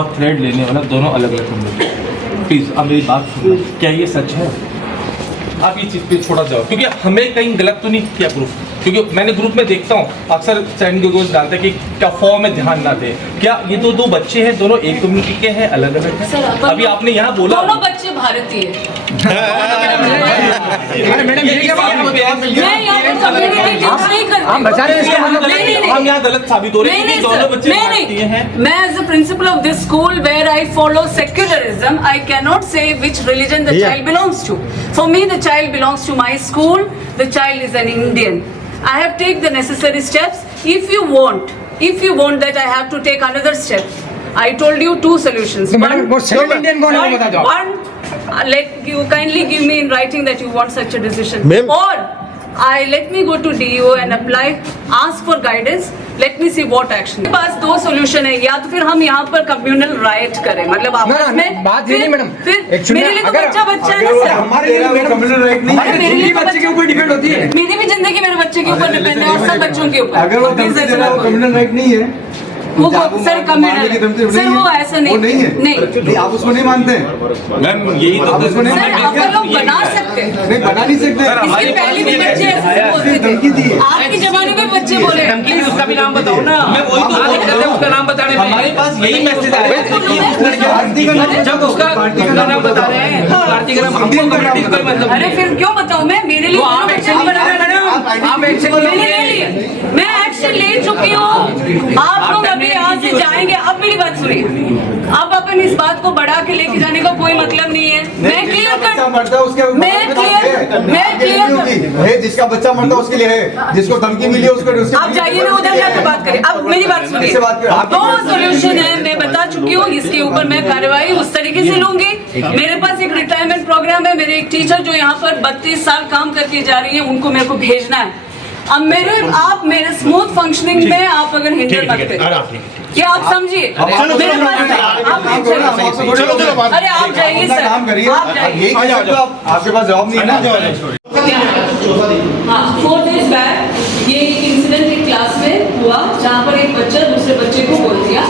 और थ्रेड लेने वाला दोनों अलग अलग होंगे। प्लीज़ अब मेरी बात सुनो, क्या ये सच है? आप ये चीज़ पे छोड़ा जाओ, क्योंकि हमें कहीं गलत तो नहीं किया ग्रुप, क्योंकि मैंने ग्रुप में देखता हूँ अक्सर सैंड गोगोज डालते हैं कि क्या फॉर्म में ध्यान ना दे। क्या ये दो बच्चे हैं, दोनों एक कम्युनिटी के हैं, अलग अलग हैं? अभी आपने यहाँ बोला दोनों बच्चे भारतीय हम यहाँ गलत साबित हो रहे हैं कि दोनों बच्चे भारतीय हैं। मैं as a principal of this school where I follow secularism, I can not say which religion the child belongs to. For me the child belongs to my school, the child is an Indian. I have taken the necessary steps. If you want that I have to take another step. I told you two solutions. One, let you kindly give me in writing that you want such a decision. Or let me go to DO and apply, ask for guidance. Let me see what action. मेरे पास दो solution है, या तो फिर हम यहाँ पर communal right करें, मतलब आपस में बात ये नहीं मैडम, फिर मेरे लिए तो बच्चा है ना सर, हमारे लिए कम्युनल राइट नहीं है, मेरे लिए बच्चे के ऊपर डिपेंड होती है। मेरी भी जिंदगी मेरे बच्चे के ऊपर डिपेंड है और सब बच्चों के ऊपर। अगर वो कम्युनल राइट नहीं है वो सर कम्युनल सर वो ऐसा नहीं नहीं आप उसको नहीं मानते मैम, यही तो आप लोग बना सकते नहीं, बना नहीं सकते। इसके पहले भी बच्चे ऐसे बोलते थे, आपके जमाने में बच्चे बोले उसका भी नाम बताओ ना। मैं वही तो बोल रहा हूं, उसका नाम बताने में हमारे पास यही मैसेज आ रहा है। जब उसका नाम बता रहे हैं, पार्टी का नाम हमको कम्युनिटी कोई मतलब अरे फिर क्यों बताऊं मैं, मेरे लिए आप एक्शन आप एक्शन मैंने ले लिया, मैं एक्शन ले चुकी हूँ। आप लोग अभी यहाँ से जाएंगे, अब मेरी बात सुनिए, अब अपन इस बात को बढ़ा के लेके जाने का कोई मतलब नहीं है। मैं क्लियर है, जिसका बच्चा मरता है उसके लिए है, जिसको धमकी मिली है उसको। आप जाइए ना उधर जाकर बात करें। अब मेरी बात सुनिए, दो सोल्यूशन है, मैं बता चुकी हूँ, इसके ऊपर मैं कार्रवाई उस तरीके से लूंगी। मेरे पास एक रिटायरमेंट प्रोग्राम है, मेरे एक टीचर जो यहाँ पर 32 साल काम करके जा रही है, उनको मेरे को भेजना है। अब आप मेरे स्मूथ फंक्शनिंग में आप अगर हिंडर मत करें, क्या आप समझिए? अरे आप जाइए सर, आप जाइए, आपके पास जवाब नहीं है ना। हाँ, 4 days बैक ये एक इंसिडेंट एक क्लास में हुआ जहाँ पर एक बच्चा दूसरे बच्चे को बोल दिया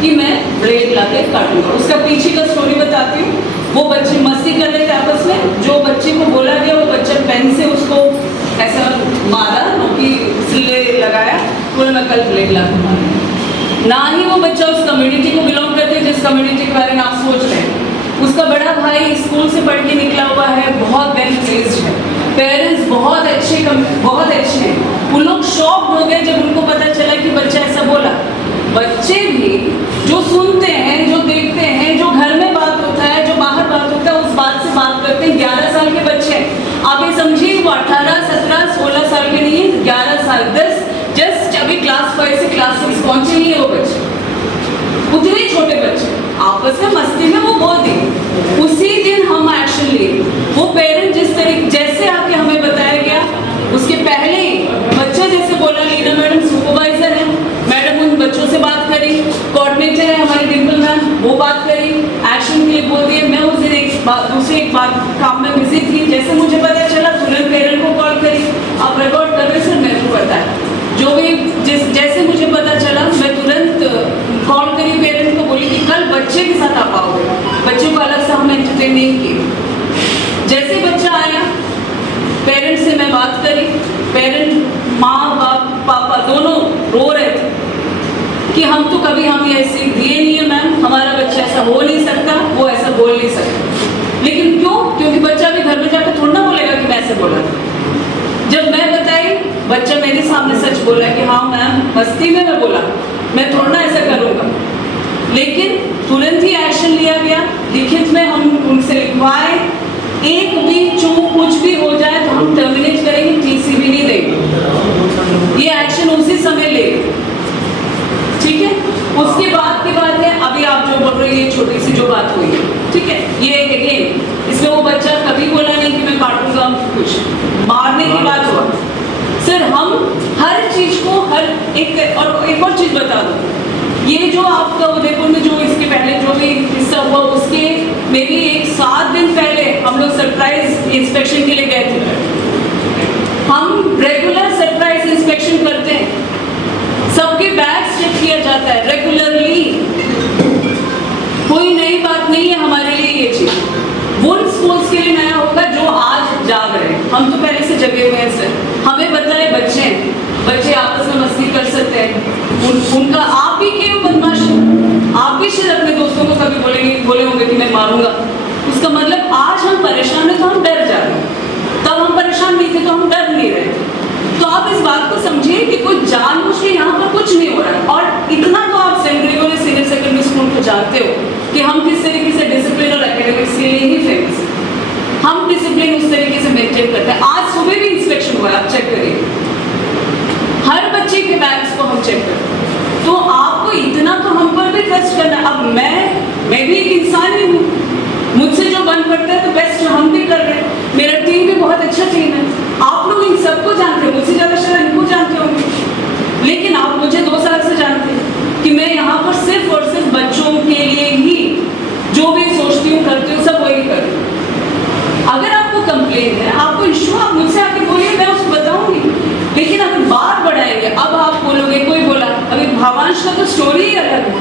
कि मैं ब्लेड लाके काटूंगा। उसका पीछे का स्टोरी बताती हूँ। वो बच्चे मस्ती कर रहे थे आपस में, जो बच्चे को बोला गया वो बच्चा पेन से उसको ऐसा मारा, नोकी सिले लगाया, बोला मैं कल ब्लेड लाके मारूंगा। ना ही वो बच्चा उस कम्युनिटी को बिलोंग करते जिस कम्युनिटी के बारे में आप सोच रहे हैं। उसका बड़ा भाई स्कूल से पढ़ के निकला हुआ है, बहुत वेल प्लेस्ड है, पेरेंट्स बहुत अच्छे हैं। वो लोग शॉक्ड हो गए जब उनको पता चला कि बच्चा ऐसा बोला। बच्चे भी जो सुनते हैं, जो देखते हैं, जो घर में बात होता है, जो बाहर बात होता है, उस बात से बात करते हैं। 11 साल के बच्चे हैं, आप ये समझिए वो 18, 17, 16 साल के नहीं है, 11 साल 10 जस्ट अभी क्लास 5 से क्लास 6 पहुंचे ही है वो बच्चे, उतने छोटे बच्चे आपस में मस्ती में वो बोल दिए। उसी दिन हम एक्शन लिए। वो पेरेंट जैसे आके हमें बताया गया, उसके पहले ही बच्चा जैसे बोला, लीना मैडम सुपरवाइजर है, मैडम उन बच्चों से बात करी, कोऑर्डिनेटर है हमारी डिम्पल मैम, वो बात करी, एक्शन के लिए बोल दिए। मैं उस दिन दूसरे एक बात काम में बिजी थी, जैसे मुझे पता चला तुरंत पेरेंट को कॉल करी। आप रिकॉर्ड कर रहे सर, मेरे को पता है, जो भी जैसे मुझे पता चला मैं तुरंत कॉल करी पेरेंट को, बोली कि कल बच्चे के साथ आप आओगे, बच्चे को अलग से हम एंटरटेन नहीं किए। जैसे बच्चा आया, पेरेंट से मैं बात करी, पेरेंट माँ बाप पापा दोनों रो रहे थे कि हम तो कभी हम ये सीख दिए नहीं है मैम, हमारा बच्चा ऐसा हो नहीं सकता, वो ऐसा बोल नहीं सकता। लेकिन क्यों? क्योंकि बच्चा भी घर में जाकर थोड़ा ना बोलेगा कि मैं ऐसे बोला। जब मैं बताई, बच्चा मेरे सामने सच बोला कि हाँ मैम मस्ती में मैं बोला, मैं थोड़ा ना ऐसा करूँगा। लेकिन तुरंत ही एक्शन लिया गया, लिखित में हम उनसे लिखवाए, एक भी चूक कुछ भी हो जाए तो हम टर्मिनेट करेंगे, टीसी भी नहीं देंगे। ये एक्शन उसी समय ले, ठीक है। उसके बाद की बात है, अभी आप जो बोल रहे हैं ये छोटी सी जो बात हुई है, ठीक है, ये अगेन इसमें वो बच्चा कभी बोला नहीं कि मैं काटूंगा, कुछ मारने की बात हुआ। सर हम हर चीज को एक और चीज बता दूं, ये जो आपका उदयपुर में जो इसके पहले जो भी हिस्सा हुआ, उसके मे भी 7 दिन पहले हम लोग सरप्राइज इंस्पेक्शन के लिए गए थे। हम रेगुलर सरप्राइज इंस्पेक्शन करते हैं, सबके बैग्स चेक किया जाता है रेगुलरली। उनका आप भी क्यों बदमाशी, आप भी शायद अपने दोस्तों को कभी बोले होंगे कि मैं मारूंगा। उसका मतलब आज हम परेशान हैं तो हम डर जा रहे हैं, तब हम परेशान नहीं थे तो हम डर नहीं रहे। तो आप इस बात को समझिए कि कोई जानबूझ के यहाँ पर कुछ नहीं हो रहा है। और इतना तो आप Saint Gregory senior secondary school को जानते हो कि हम किस तरीके से डिसिप्लिन और एकेडमिक्स के लिए ही फेमस है। हम डिसिप्लिन उस तरीके से मेंटेन करते हैं। आज सुबह भी इंस्पेक्शन हुआ है, आप चेक करिए, हर बच्चे के बैग्स को हम चेक करते हैं। तो आपको इतना तो हम पर भी ट्रस्ट करना। अब मैं भी एक इंसान ही हूँ, मुझसे जो बन पड़ता है तो बेस्ट हम भी कर रहे हैं। मेरा टीम भी बहुत अच्छा टीम है, आप लोग इन सबको जानते हो, मुझसे ज़्यादा शायद इनको जानते होंगे, लेकिन आप मुझे 2 साल से जानते हैं कि मैं यहाँ पर सिर्फ और सिर्फ बच्चों के लिए ही जो भी सोचती हूँ करती हूँ सब वही करती हूँ। अगर आपको कंप्लेन है, आपको इशू, आप मुझसे आके बोलिए, मैं उसको बताऊंगी। लेकिन अगर बात बढ़ाएंगे, अब आप बोलोगे कोई बोला, अभी भावांश का तो स्टोरी ही अलग है।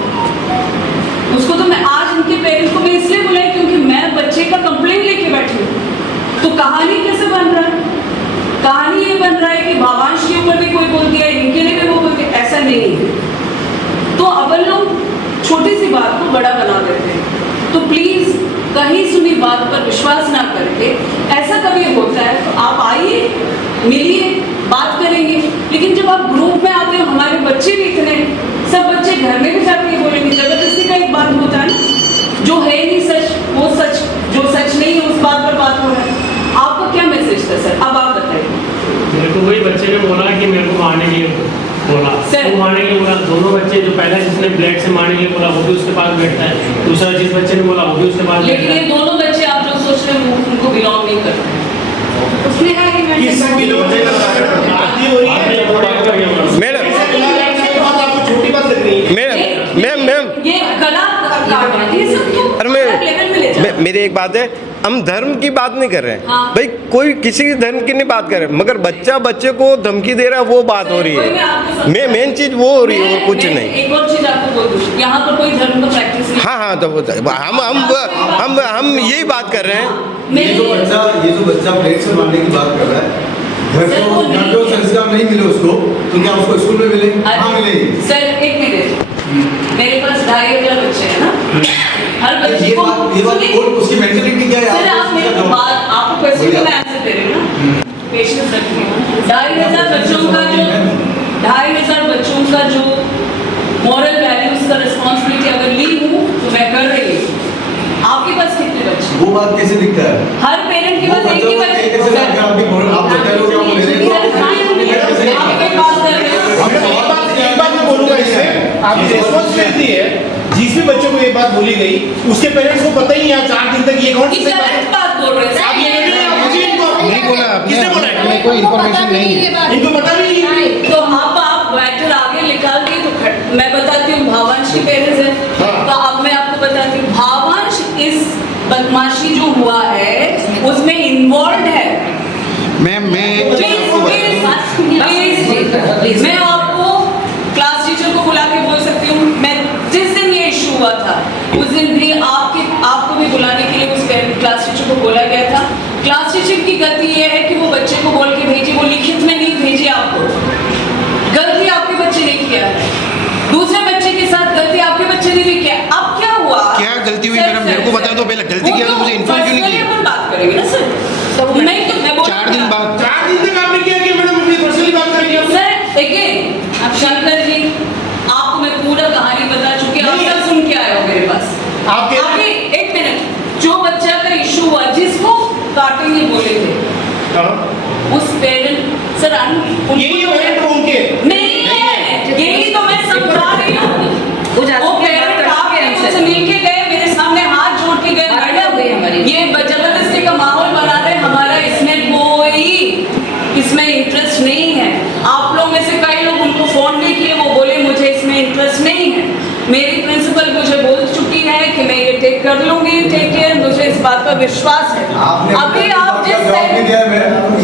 उसको तो मैं आज उनके पेरेंट्स को मैं इसलिए बुलाई क्योंकि मैं बच्चे का कंप्लेन लेके बैठी हूँ। तो कहानी कैसे बन रहा है? कहानी ये बन रहा है कि भावांश के ऊपर भी कोई बोल दिया, इनके लिए भी वो बोल दिया, ऐसा नहीं है। तो अपन लोग छोटी सी बात को बड़ा बना देते हैं। तो प्लीज कहीं सुनी बात पर विश्वास ना करके, ऐसा कभी होता है तो आप आइए, मिलिए, बात करेंगे। लेकिन जब आप ग्रुप में आते हो, हमारे बच्चे भी इतने, सब बच्चे घर में भी जाके बोलेंगे, जबरदस्ती का एक बात होता है ना, जो है नहीं सच वो सच, जो सच नहीं है उस बात पर बात हो रहा है। आपको क्या मैसेज था सर, अब आप बताइए। मेरे को वही बच्चे ने बोला कि मेरे को मारने के लिए बोला, वो मारने के लिए बोला। दोनों बच्चे, जो पहला जिसने ब्लेड से मारने के लिए बोला वो भी उसके पास बैठता है, दूसरा जिस बच्चे ने बोला वो भी उसके पास बैठता लेकिन है। ये दोनों बच्चे आप जो सोच रहे हो उनको बिलोंग नहीं करते। उसने कहा कि मैं ये गला काट रहा है, ये सब तो अलग लेवल में ले जाता है। मेरी एक बात है, हम धर्म की बात नहीं कर रहे हैं। हाँ। भाई कोई किसी धर्म की नहीं बात कर रहे, मगर बच्चा बच्चे को धमकी दे रहा है वो बात हो रही है। मेन चीज वो हो रही है, और कुछ नहीं। एक और चीज आपको बोल दूं, यहाँ पर कोई धर्म का प्रैक्टिस नहीं। हाँ तो हम यही बात कर रहे हैं। ये जो बच्चा प्लेट से मारने की बात कर रहा है, घर को संस्कार नहीं मिले उसको, तो क्या उसको स्कूल में मिले? हाँ मिलेगी। सर एक मिनट, मेरे पास 2,500 बच्चे हैं ना, हर बच्चे को ये बात उसकी मेंटालिटी क्या है? सर आप मेरे को बात, आपको क्वेश्चन का मैं आंसर दे रही हूँ ना, पेशेंस रखिए। 2,500 बच्चों का जो मॉरल वैल्यूज का रिस्पॉन्सिबिलिटी अगर ली हूँ तो मैं कर रही हूँ। आपके पास कितने बच्चे? वो बात कैसे दिखता है? हर पेरेंट के पास एक ही बच्चे। आपके पास एक बात मैं बोलूंगा इसमें, आपकी रिस्पॉन्सिबिलिटी है। जिस भी बच्चों को ये बात बोली गई उसके पेरेंट्स को पता ही नहीं है 4 दिन तक ये कौन सी बात बोल रहे हैं। आप ये नहीं बोला, किसने बोला? कोई इन्फॉर्मेशन नहीं है, इनको पता भी नहीं है। तो आप मैटर आगे निकाल दिए तो मैं बताती हूँ भावांश के पेरेंट्स हैं। तो अब मैं आपको बताती हूँ, भावांश इस बदमाशी जो हुआ है उसमें इन्वॉल्व है। मैं आपको क्लास टीचर को बुला के बोल सकती हूँ। मैं जिस दिन ये इशू हुआ था उस दिन भी आपको भी बुलाने के लिए उस क्लास टीचर को बोला गया था। क्लास टीचर की गलती ये है कि वो बच्चे को बोल के भेजी, वो लिखित में नहीं भेजी। आपको गलती आपके बच्चे ने किया है, दूसरे बच्चे के साथ गलती आपके बच्चे ने भी किया। अब क्या हुआ? क्या गलती हुई मैडम, मेरे को बता दो पहले। गलती किया तो मुझे इन्फॉर्म क्यों नहीं किया? बात करेंगे ना सर, मैं 4 दिन बाद 4 दिन तक आपने क्या किया मैडम? अपनी पर्सनली बात करेंगे सर। देखिए शंकर जी, आपको मैं पूरा कहानी बता चुकी हूँ, आप सब सुन के आए हो मेरे पास। आपके एक मिनट, जो बच्चा का इशू हुआ जिसको काटेंगे बोले थे, उस पेरेंट सर यही पेरेंट को उनके नहीं है, यही तो मैं समझा रही हूँ। वो पेरेंट आपके मुझसे मिल के गए, मेरे सामने हाथ जोड़ के गए, मैडम ये जबरदस्ती का माहौल बना रहे, हमारा इसमें इंटरेस्ट नहीं है। आप लोग में से कई लोग उनको फोन भी किए, वो बोले मुझे इसमें इंटरेस्ट नहीं है। मेरी प्रिंसिपल मुझे बोल चुकी है कि मैं ये टेक कर लूंगी, टेक केयर, मुझे इस बात पर विश्वास है। अभी आप जिस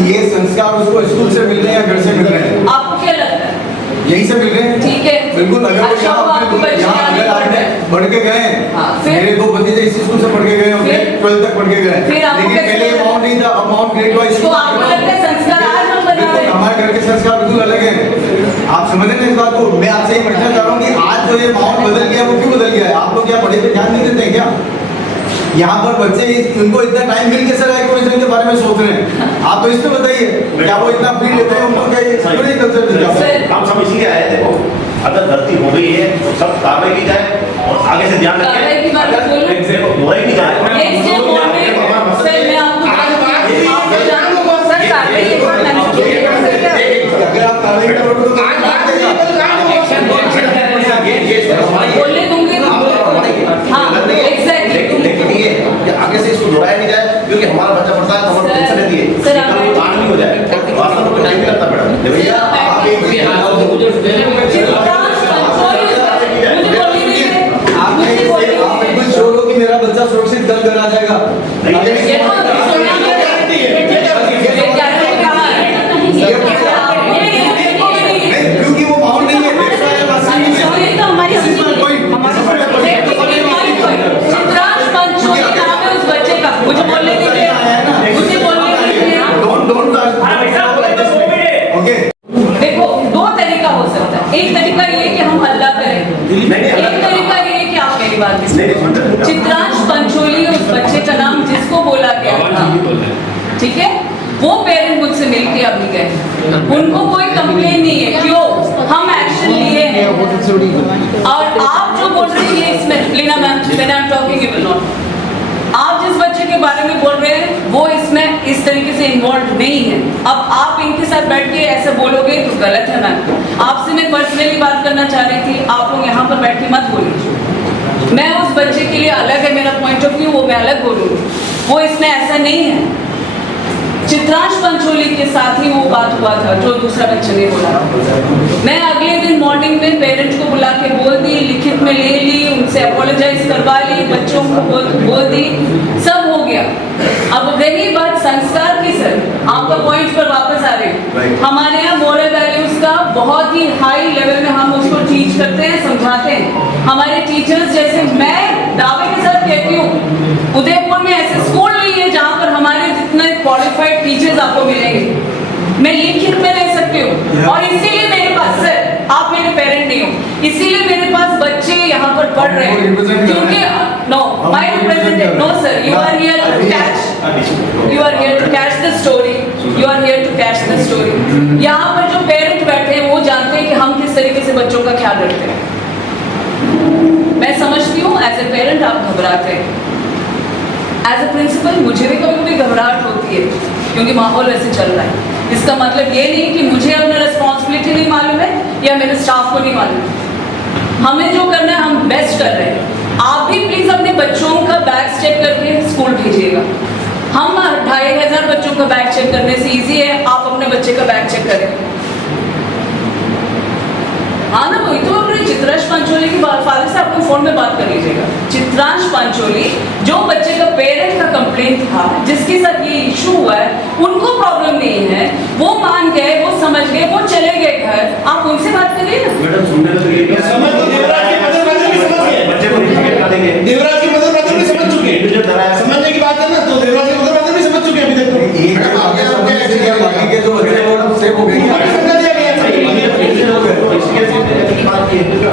ये संस्कार उसको स्कूल से मिल रहे हैं या घर से मिल रहे हैं? आपको क्या लगता है? यही से मिल रहे हैं। ठीक है, बिल्कुल। अगर अच्छा, यहाँ पढ़ के गए, मेरे 2 भतीजे इसी स्कूल से पढ़ के गए होंगे, 12 तक पढ़ के गए, लेकिन पहले अमाउंट नहीं था, अमाउंट ग्रेड वाइज। तो आपको लगता है संस्कार आज हम बना रहे हैं? हमारे घर के संस्कार बिल्कुल अलग हैं। आप समझ रहे हैं इस बात को? मैं आपसे ये पूछना चाह रहा हूँ कि आज जो ये माहौल बदल गया वो क्यों बदल गया है? आप लोग क्या बड़े पे ध्यान नहीं देते हैं क्या? यहाँ पर बच्चे उनको इतना टाइम मिल के सर एक्विजिशन के बारे में सोच रहे हैं। आप तो इस पे बताइए, क्या वो इतना फ्री लेते हैं? उनको क्या ये नहीं कल्चर देते हैं? हम सब इसीलिए आए, देखो अगर गलती हो गई है तो सब कार्रवाई की जाए और आगे से ध्यान कार्रवाई की बात रखें, बोलो। अगर दोहराई की जाए। नेक्स्ट डे मॉर्निंग सर मैं आपको सर कार्रवाई के बाद अगर आप कार्रवाई करोगे तो बोलने दूंगी हाँ एग्जैक्टली। लेकिन ये कि आगे से इसको दोहराया नहीं जाए, क्योंकि हमारा बच्चा पढ़ता है तो हमारा टेंशन रहती है, सर, कल को कांड नहीं हो जाए। वास्तव में टाइम नहीं लगता मैडम। भैया आप एक आप बिल्कुल श्योर हो कि मेरा बच्चा सुरक्षित घर आ जाएगा? क्योंकि वो माहौल नहीं है। उस बच्चे का मुझे बोलने दीजिए, मुझे बोलने दीजिए। ओके देखो दो तरीका हो सकता है। एक तरीका ये कि हम हल्ला करें, एक तरीका ये कि आप मेरी बात सुनो। चित्रांश पंचोली उस बच्चे का नाम जिसको बोला गया था, ठीक है, वो पेरेंट मुझसे मिलके अभी गए, उनको कोई कंप्लेन नहीं है। क्यों? हम एक्शन लिए हैं। और आप जो बोल रहे हैं इसमें Leena ma'am, when I am talking you will not, आप जिस बच्चे के बारे में बोल रहे हैं वो इसमें इस तरीके से इन्वॉल्व नहीं है। अब आप इनके साथ बैठ के ऐसे बोलोगे तो गलत है मैम। आपसे मैं पर्सनली बात करना चाह रही थी, आप लोग यहाँ पर बैठ के मत बोलिए। मैं उस बच्चे के लिए अलग है मेरा पॉइंट ऑफ व्यू, वो मैं अलग बोलूँगी, वो इसमें ऐसा नहीं है। चित्रांश पंचोली के साथ ही वो बात हुआ था जो दूसरा बच्चे ने बोला। मैं अगले दिन मॉर्निंग में पेरेंट्स को बुला के बोल दी, लिखित में ले ली, उनसे अपोलोजाइज करवा ली, बच्चों को बोल दी, सब हो गया। अब रही बात संस्कार की, सर आपका पॉइंट पर वापस आ रहे, हमारे यहाँ मोरल वैल्यूज का बहुत ही हाई लेवल में हम उसको टीच करते हैं, समझाते हैं। हमारे टीचर्स, जैसे मैं दावे के साथ कहती हूँ, उदयपुर में ऐसे स्कूल नहीं है जहाँ पर हमारे जितने क्वालिफाइड टीचर्स आपको मिलेंगे। मैं लिखित में ले सकती हूँ, और इसीलिए मेरे पास, सर आप मेरे पेरेंट नहीं हो, इसीलिए मेरे पास बच्चे यहाँ पर पढ़ रहे हैं, क्योंकि no my representative, no sir, you are here to catch, you are here to catch the story, you are here to catch the story. यहाँ पर जो पेरेंट बैठे हैं वो जानते हैं कि हम किस तरीके से बच्चों का ख्याल रखते हैं। मैं समझती हूँ एज ए पेरेंट आप घबराते हैं, एज ए प्रिंसिपल मुझे भी कभी कभी घबराहट होती है, क्योंकि माहौल वैसे चल रहा है। इसका मतलब ये नहीं कि मुझे अपना रिस्पॉन्सिबिलिटी नहीं मालूम है या मेरे स्टाफ को नहीं मालूम है। हमें जो करना है हम बेस्ट कर रहे हैं। आप भी प्लीज अपने बच्चों का बैग चेक करके स्कूल भेजिएगा। हम 2500 बच्चों का बैग चेक करने से इजी है, आप अपने बच्चे का बैग चेक करें। हाँ ना, वही तो अपने चित्रांश पंचोली की फादर से आपको फोन में बात कर लीजिएगा। चित्रांश पंचोली जो बच्चे का पेरेंट का कंप्लेंट था, जिसके साथ ये इशू हुआ है, उनको प्रॉब्लम नहीं है, वो मान गए, वो समझ गए, वो चले गए घर। आप उनसे बात करिए ना। मैडम सुनने में तो ये समझ तो देवराज की मदर ब्रदर भी समझ गए, बच्चे को रिजेक्ट कर देंगे। देवराज की मदर ब्रदर भी समझ चुके हैं। समझने की बात है ना, तो देवराज की मदर ब्रदर भी समझ चुके हैं अभी तक। तो एक जो आगे समझने से क्या, बाकी के जो बच्चे वो लोग सेफ हो गए। समझा दिया गया है।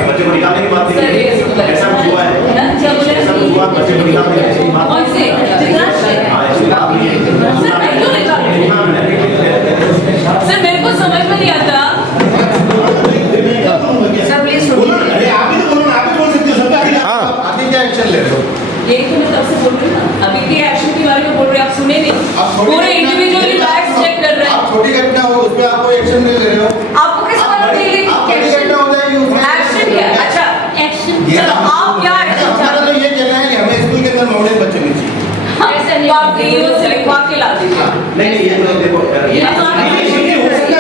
बच्चे को निकालने की बात नहीं है, ऐसा कुछ हुआ है, ना क्या बोले, ऐसा कुछ हुआ, बच्चे को निकालने की बात कौन से चित्रांश से? सर मैं क्यों निकाल रही हूँ? सर मेरे को समझ में नहीं आता। सर प्लीज बोलो ना, अरे आप ही तो बोलो ना, आप ही बोल सकते हो सब आगे। हाँ। आप ही क्या एक्शन ले रहे हो? यही तो मैं तब से बोल रही हूँ ना, अभी के एक्शन के बारे में बोल रहे हैं, आप सुने आप नहीं, छोटी पूरे घटना- इंडिविजुअली बैग्स चेक कर रहे आप हैं। छोटी घटना हो उस पर आप कोई एक्शन नहीं ले रहे हो। आपको किस बात के लिए आप बड़ी घटना हो जाएगी उसमें एक्शन क्या? अच्छा एक्शन, चलो आप क्या एक्शन हमारा चाहते तो ये कहना है कि हमें स्कूल के अंदर मॉडल बच्चे नहीं चाहिए। हैं? तो आप डीओ से लिखवा के ला दीजिए। नहीं ये तो देखो ये तो आप- क्यों नहीं हो सकता?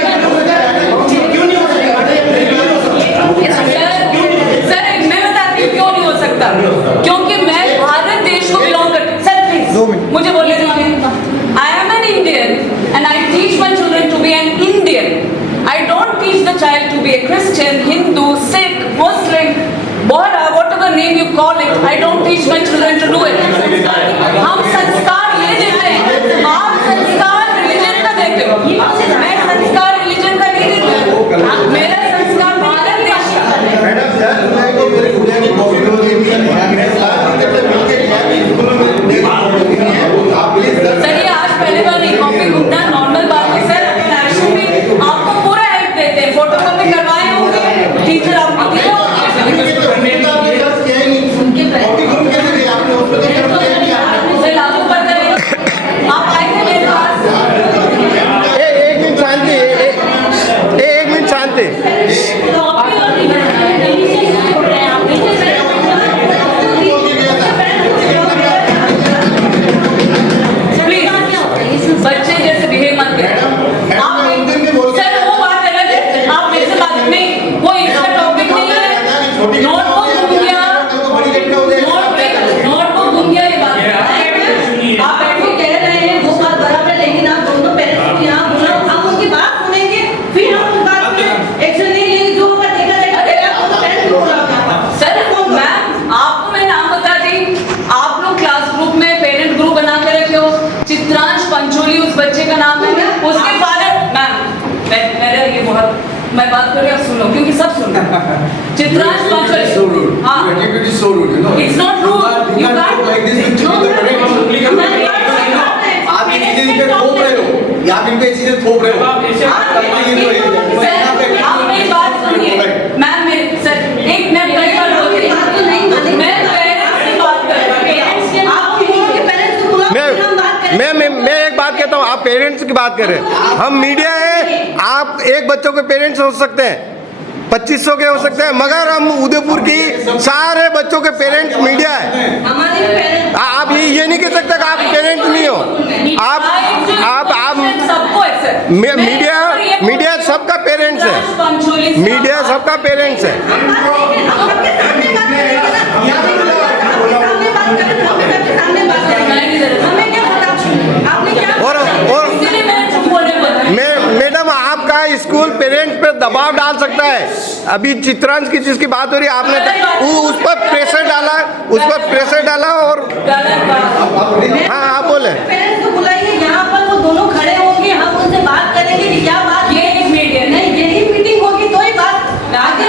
क्यों नहीं हो सकता? सर मैं बताती हूँ क्यों नहीं हो सकता, क्योंकि मैं भारत देश को बिलोंग करती हूँ। सर प्लीज मुझे बोलने दीजिए। I am an Indian and I teach my children to be an Indian. I don't teach the child to be a Christian, Hindu, Sikh, Muslim, Bohra, whatever name you call it, I don't teach my children to do it. हम संस्कार ये देते हैं, आप संस्कार religion का देते हो, मैं संस्कार जानते? बच्चे जैसे बिहेव मत करें। सर वो बात अलग है, आप मेरे से बात नहीं, वो इसका टॉपिक नहीं है। नोटबुक घूम गया, नोटबुक घूम गया, ये बात आप बैठो कह रहे हैं वो बात बराबर है, लेकिन आप दोनों पेरेंट्स को यहाँ बुलाओ, हम उनकी बात सुनेंगे, फिर हम उस बात पे एक्शन नहीं लेंगे, जो होगा देखा जाएगा। आप दोनों पेरेंट्स को बुलाओ। सर मैम आपको मैं नाम बता दी, आप लोग क्लास ग्रुप में पेरेंट ग्रुप बना के रखे हो, चित्रांश पंचोली उस बच्चे का नाम है, उसके फादर मैम मेरा ये बहुत मैं बात कर रही हूँ, आप सुनो क्योंकि सब सुन रहे हैं। चित्रांश पंचोली हाँ it's not rude, you can't like this with the parents. आप ये चीजें इनपे थोप रहे हो, आप इनपे चीजें थोप रहे हो। आप मेरी बात सुनिए मैम, मेरे सर एक मिनट कई बार बोलती हूं, मैं पेरेंट्स से बात कर रही हूं, आप उनके पेरेंट्स को बुलाओ, मैं एक बात कहता हूँ, आप पेरेंट्स की बात कर रहे हैं, हम मीडिया है, आप एक बच्चों के पेरेंट्स हो सकते हैं, 2500 के हो सकते हैं, मगर हम उदयपुर की सारे बच्चों के पेरेंट्स मीडिया है। हमारे पेरेंट्स आप ये नहीं कह सकते कि आप पेरेंट्स नहीं हो, आप सबको है सर, मीडिया सबका पेरेंट्स है, मीडिया सबका पेरेंट्स है। और मैडम आपका स्कूल पेरेंट्स पे दबाव डाल सकता है। अभी चित्रांश की जिसकी बात हो रही है, आपने उस पर प्रेशर डाला और हाँ आप बोले पेरेंट्स को बुलाइए, यहाँ पर वो दोनों खड़े होंगे, हम उनसे बात करेंगे कि क्या बात, ये एक मीटिंग नहीं, यही मीटिंग होगी तो ही बात आगे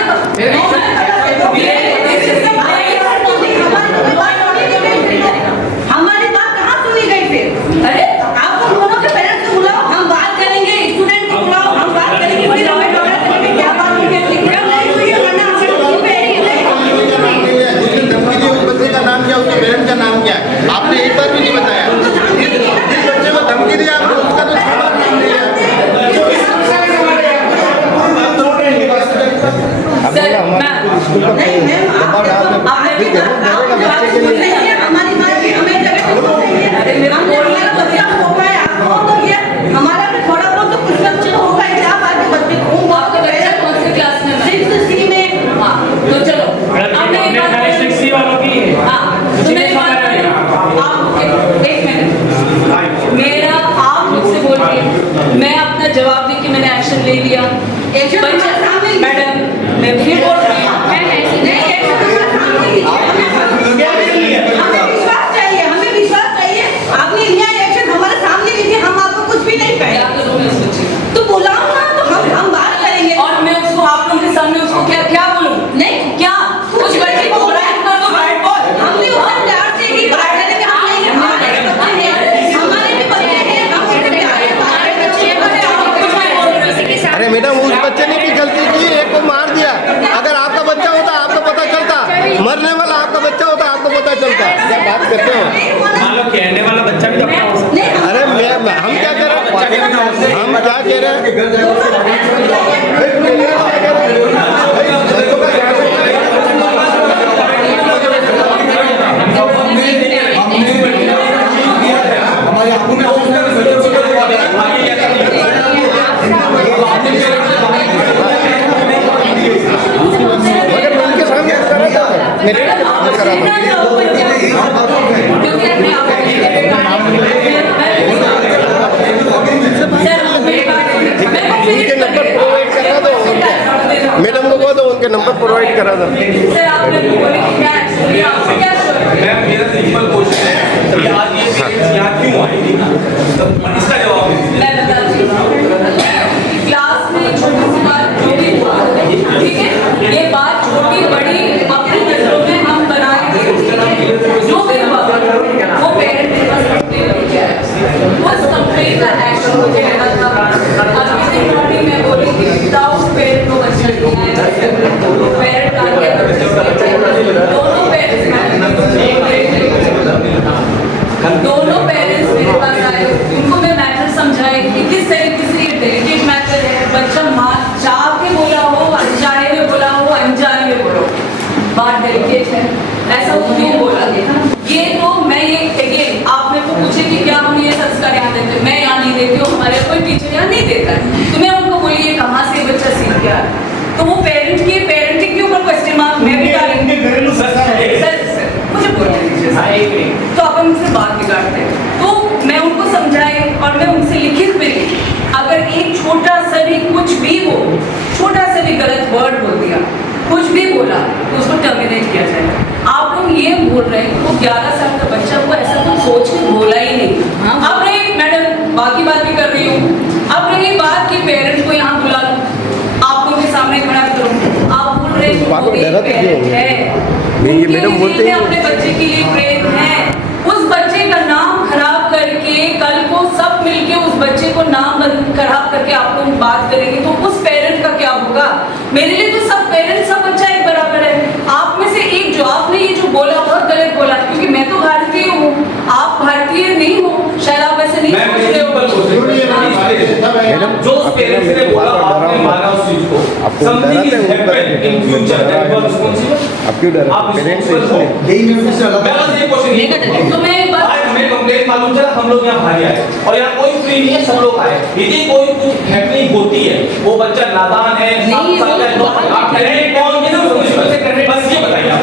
हमारी बात कहाँ सुनी गई फिर? अरे आप दोनों के पेरेंट्स को बुलाओ, हम बात करेंगे, स्टूडेंट को बुलाओ, हम बात करेंगे, फिर हमें पता चलेगा क्या बात हुई है, क्या नहीं हुई है, वरना उस बच्चे का नाम क्या, उसके पेरेंट्स का नाम क्या है, आपने एक बार भी नहीं बताया। जिस बच्चे को धमकी दी आपने उसका तो नाम नहीं लिया। सर हमारी बात हमें हमारा भी थोड़ा बहुत तो कुछ ना कुछ होगा, क्या बात है, बच्चे कौन से क्लास में? 6C में। हाँ तो चलो एक मिनट, मेरा आप मुझसे बोल रही है, मैं अपना जवाब दे के मैंने एक्शन ले लिया, मैडम मैं फिर बोल रही हूँ, हमें विश्वास चाहिए, आपने लिया एक्शन हमारे सामने लीजिए, हम आपको कुछ भी नहीं कहें, तो बुलाओ ना, तो हम बात करेंगे। और मैं उसको आप लोगों के सामने उसको क्या बोलूं? नहीं क्या कुछ बच्चे को राइट कर दो, राइट बोल, हमने बहुत प्यार से ही बात करेंगे, हमारे भी बच्चे हैं, हम उनसे प्यार से बात करेंगे। अरे मैडम उस बच्चे ने भी गलती की, एक को मार दिया, अगर आपका बच्चा होता आपको पता चलता, मरने वाला आपका बच्चा होता आपको पता चलता। क्या बात करते हो? मान लो कहने वाला बच्चा भी अपना हो सकता है। अरे हम क्या कह रहे हैं, हम क्या कह रहे हैं, हमारे आपको मगर मैं उनके सामने करा था, मेरे करा उनके नंबर प्रोवाइड करा दो, मैडम को कहो तो उनके नंबर प्रोवाइड करा दो। मैम मेरा सिंपल क्वेश्चन है कि आज ये पेरेंट्स यहाँ क्यों आए नहीं, इसका जवाब मैं बताती हूँ, क्लास में छोटी सी बात जो भी हुआ, ठीक है, ये बात छोटी बड़ी अपनी नजरों में हम बनाएंगे, जो भी हुआ वो पेरेंट के पास कंप्लेंट लेके आया, उस कंप्लेंट का एक्शन मुझे लेना था। अभी दिन मॉर्निंग में बोली कि विदाउट पेरेंट को बच्चा नहीं आएगा, पेरेंट आगे दोनों पेरेंट्स मेरे पास आए, उनको मैं मैटर समझाई कि पेरेंट्स बात बिगाड़ते हैं। तो मैं उनको समझाई और मैं उनसे लिखित में ली, अगर एक छोटा सा भी कुछ भी हो, छोटा सा भी गलत वर्ड बोल दिया, कुछ भी बोला तो उसको टर्मिनेट किया जाएगा। आप लोग ये बोल रहे हैं वो 11 साल का बच्चा को ऐसा तो सोच के बोला ही नहीं। अब रही मैडम बाकी बात भी कर रही हूँ, अब रही बात कि पेरेंट्स को यहाँ बुला लो, आप लोगों के सामने खड़ा करो, आप बोल रहे हैं बात में वो डरा तो एक क्यों? parent है, ये उनके मैडम दिल बोलते में ही- अपने बच्चे के लिए प्रेम है, उस बच्चे का नाम खराब करके कल को सब मिलके उस बच्चे को नाम खराब करके आप लोग बात करेंगे तो उस पेरेंट का क्या होगा? मेरे लिए तो सब पेरेंट्स सब बच्चा एक बराबर है। आप में से एक जो आपने ये जो बोला बहुत गलत बोला, क्योंकि मैं तो भारतीय हूँ, आप भारतीय नहीं हो, शायद आप ऐसे नहीं सोच रहे हो। जो उस पेरेंट्स ने बोला आपने माना उस चीज को, something is happened in future that you are responsible। आप क्यों डरा? आप पेरेंट्स responsible हो। यही मैं पूछ रहा मैं था। बस ये क्वेश्चन तो मैं एक बात आज हमें कंप्लेंट मालूम चला, हम लोग यहाँ भारी आए और यहाँ कोई फ्री नहीं है, सब लोग आए। यदि कोई कुछ हैपनिंग होती है, वो बच्चा नादान है, 7 साल का है, तो आप कह रहे हैं कौन किसे उसको करने, बस ये बताइए आप।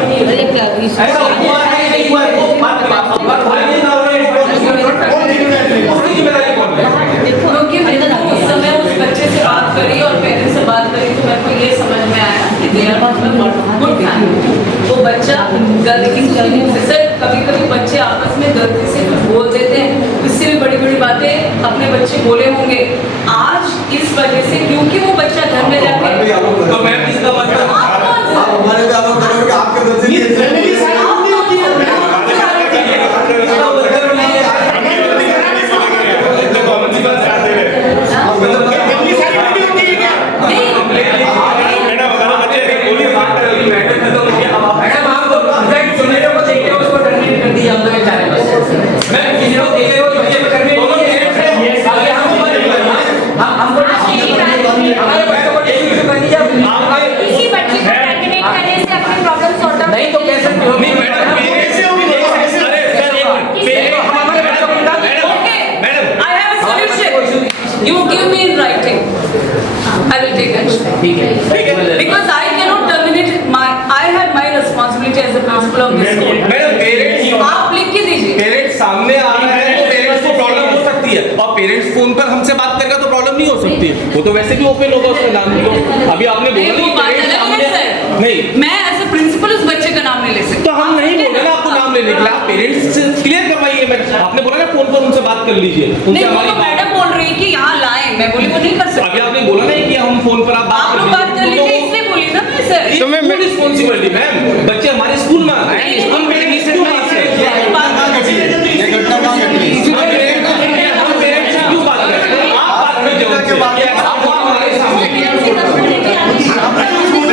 ऐसा हुआ है नहीं हुआ है वो बात की बात, अब भाई नहीं ना हो रहे हैं, उसकी जिम्मेदारी कौन है? क्योंकि मैंने उस समय उस बच्चे से बात करी और पेरेंट्स से बात करी तो मेरे को ये समझ में आया कि they are good family। वो बच्चा गलती से कभी कभी बच्चे आपस में गलती से कुछ बोल देते हैं, इससे भी बड़ी बड़ी बातें अपने बच्चे बोले होंगे। आज इस वजह से क्योंकि वो बच्चा घर में जाके तो मैं इसका मतलब आप कौन से- आप हमारे पे आरोप करोगे कि आपके बच्चे ये नहीं फैमिली सारी होती होती है। फैमिली सारी होती होती है क्या? किसी बच्चे को टर्मिनेट करने से अपनी प्रॉब्लम सॉर्ट आउट नहीं तो कैसे कैसे होगी? Okay, I have a solution. You give me in writing. I will take action. Because I cannot terminate I have my responsibility as a principal of this school. Madam parents आप लिख के दीजिए। Parents सामने आ रहे हैं तो parents को problem हो सकती है, और पेरेंट्स फोन पर हमसे बात करेगा तो प्रॉब्लम नहीं हो सकती है, वो तो वैसे भी ओपन होगा उसका नाम। तो अभी आपने नहीं, बोला वो बात पेरेंट्स अलग सामने है सर। नहीं, मैं एज ए प्रिंसिपल उस बच्चे का नाम नहीं ले सकती। तो हम नहीं बोल रहे ना आपको नाम लेने के लिए, आप पेरेंट्स से क्लियर करवाइए। मैं आपने बोला ना फोन पर उनसे बात कर लीजिए, उनसे नहीं, वो हमारी तो मैडम बोल रही है कि यहाँ लाएं, मैं बोली वो नहीं कर सकती। अभी आपने बोला ना कि हम फोन पर आप लोग बात कर लीजिए, इसलिए बोली ना मैं सर। तो मैं रिस्पॉन्सिबिलिटी मैम, बच्चे हमारे स्कूल में आते हैं, हम पेरेंट्स से क्यों बात करें? ये घटना कहाँ घटी? हम पेरेंट्स से क्यों बात करें? आप बात कीजिए उनसे कि आप बोलो हमारे सामने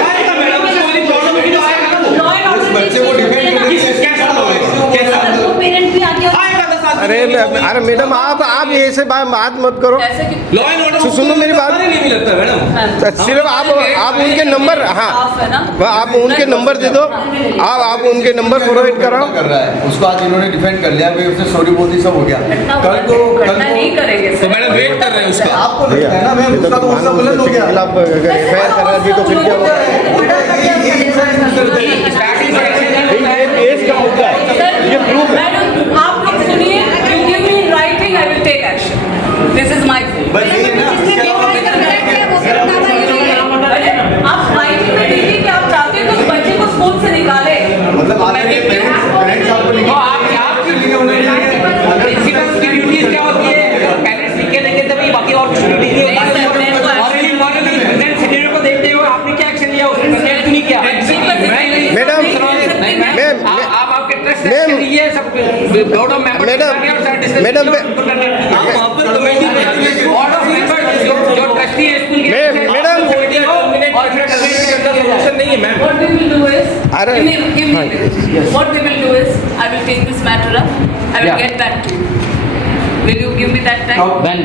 आएगा मैडम, कोई प्रॉब्लम भी तो आएगा ना वो। लॉ एंड ऑर्डर बच्चे को डिफेंड करने की कैसा होगा? कैसा पेरेंट भी आगे आएगा 10 आदमी। अरे मैडम आप ऐसे बात मत करो। ऐसे कि लॉ एंड ऑर्डर सुनो मेरी बात। नहीं भी लगता मैडम। सिर्फ आप उनके नंबर, हाँ साफ है ना? आप उनके नंबर दे दो, आप उनके नंबर प्रोवाइड कराओ। कर रहा है उसको, आज इन्होंने डिफेंड कर लिया, फिर उसने सॉरी बोल दी, सब हो गया। कल को घटना नहीं करेंगे तो सर। मैडम वेट कर रहे हैं उसका। आपको लगता है ना मैम, उसका तो उसका बुलंद हो गया। खिलाफ एफआईआर करा दी तो फिर क्या होगा? ये केस का मुद्दा है, ये प्रूफ है। मैडम आप लोग सुनिए, you give me in writing, I will take action. This is my fault. बस ये ना, आप राइटिंग में देखिए कि आप चाहते हैं कि उस बच्चे को स्कूल से निकाले। मतलब मैं देखती हूँ। पेरेंट्स आपको लिखे, आपके लिखे उन्होंने प्रिंसिपल्स की ड्यूटीज क्या होती है? पेरेंट्स लिख के देंगे तभी, बाकी और कुछ ड्यूटी नहीं होती है। मॉरली प्रेजेंट सिनेरियो को देखते हुए आपने क्या एक्शन लिया, उसने प्रेजेंट क्यों नहीं किया? मैडम, आप आपके ट्रस्ट मैम, से लीजिए सब बोर्ड ऑफ मेंबर्स मैडम, आप वहाँ पर कमेटी में बोर्ड ऑफ मेंबर्स जो ट्रस्टी है स्कूल के मैडम, और फिर सोल्यूशन नहीं है ma'am. What we will do is, अरे, give me this. What we will do is, I will take this matter up. I will Yeah. get back to you. Will you give me that time? when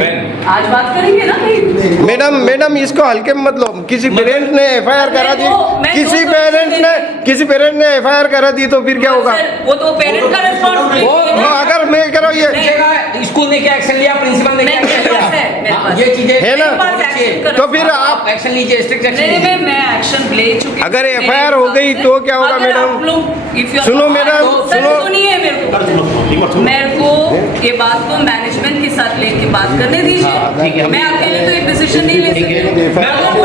When? आज बात करेंगे ना कहीं। Madam इसको हल्के में मत लो। किसी पेरेंट्स ने एफआईआर करा दी, किसी पेरेंट्स ने एफआईआर करा दी तो फिर क्या होगा? वो तो पेरेंट का रिस्पॉन्सिबिलिटी है। अगर मैं कह रहा हूँ ये स्कूल ने क्या एक्शन लिया, प्रिंसिपल ने क्या एक्शन लिया, ये चीजें है ना, तो फिर आप एक्शन लीजिए, स्ट्रिक्ट एक्शन नहीं लीजिए। मैं एक्शन ले चुकी हूँ। अगर एफआईआर हो गई तो क्या होगा मैडम? सुनो मैडम, सुनो। सुनिए मेरे को ये बात को मैनेजमेंट के साथ लेके बात करने दीजिए। मैं अकेले तो एक डिसीजन नहीं ले सकती। आपको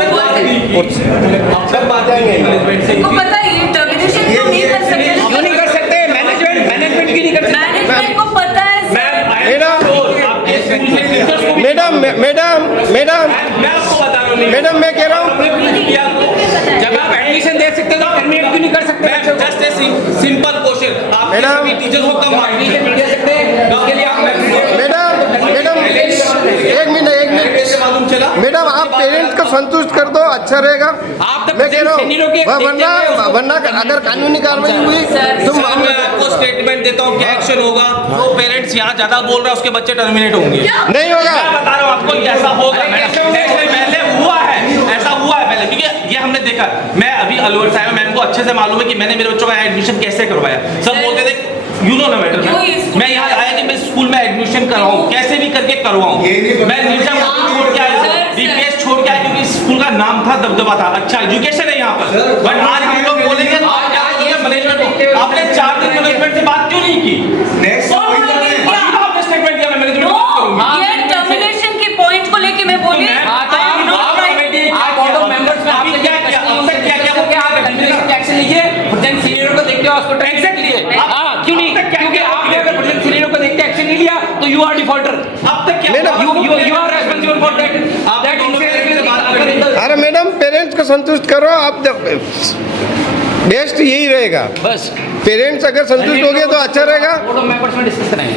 पता है ये टर्मिनेशन क्यों नहीं कर सकते? क्यों नहीं कर सकते? मैनेजमेंट की नहीं कर सकते? मैनेजमेंट को पता है मैडम मैं कह रहा हूँ जब आप एडमिशन दे सकते हो तो टर्मिनेट क्यों नहीं कर सकते? जस्ट ए सिंपल क्वेश्चन, आप मैडम, टीचर को कम मार्क्स दे सकते हैं, उसके लिए आप एक मिनट कैसे मालूम चला? मैडम आप पेरेंट्स को संतुष्ट कर दो, अच्छा रहेगा। आप तो मैं कह रहा सीनियरों के हूँ वरना अगर कानूनी कार्रवाई हुई तो सर, मैं आपको स्टेटमेंट देता हूँ क्या एक्शन होगा। जो पेरेंट्स यहाँ ज्यादा बोल रहा है उसके बच्चे टर्मिनेट होंगे। नहीं होगा। मैं बता रहा हूँ आपको ये ऐसा होगा मैडम, ऐसे पहले हुआ है, ऐसा हुआ है पहले, क्योंकि ये हमने देखा। मैं अभी अलवर से आया, मैम को अच्छे से मालूम है कि मैंने मेरे बच्चों का एडमिशन कैसे करवाया। सब बोलते थे यू नो ना मैटर, मैं यहाँ आया कि मैं स्कूल में एडमिशन करवाऊँ, कैसे भी करके करवाऊँ। मैं नीचा छोड़ के आया, डीपीएस छोड़ के आया, क्योंकि स्कूल का नाम था, दबदबा था, अच्छा एजुकेशन है यहाँ पर। बट आज हम लोग बोलेंगे मैनेजमेंट, आपने 4 दिन मैनेजमेंट से बात क्यों नहीं की? आपने स्टेटमेंट दिया, मैं मैनेजमेंट से बात करूंगी। ये टर्मिनेशन के पॉइंट को लेके मैं बोली एक्शन लीजिए, प्रेजेंट सीनियरों को देखते हो उसको ट्रांसलेट लीजिए। क्यों नहीं? क्योंकि आपने अगर प्रेजेंट सीनियरों को देखते एक्शन नहीं लिया तो यू आर डिफॉल्टर। अब तक क्या you are responsible for that. अरे मैडम पेरेंट्स को संतुष्ट करो आप, बेस्ट यही रहेगा। बस पेरेंट्स अगर संतुष्ट हो गए तो अच्छा रहेगा। वो तो मैं पर्सनल डिस्कस करेंगे।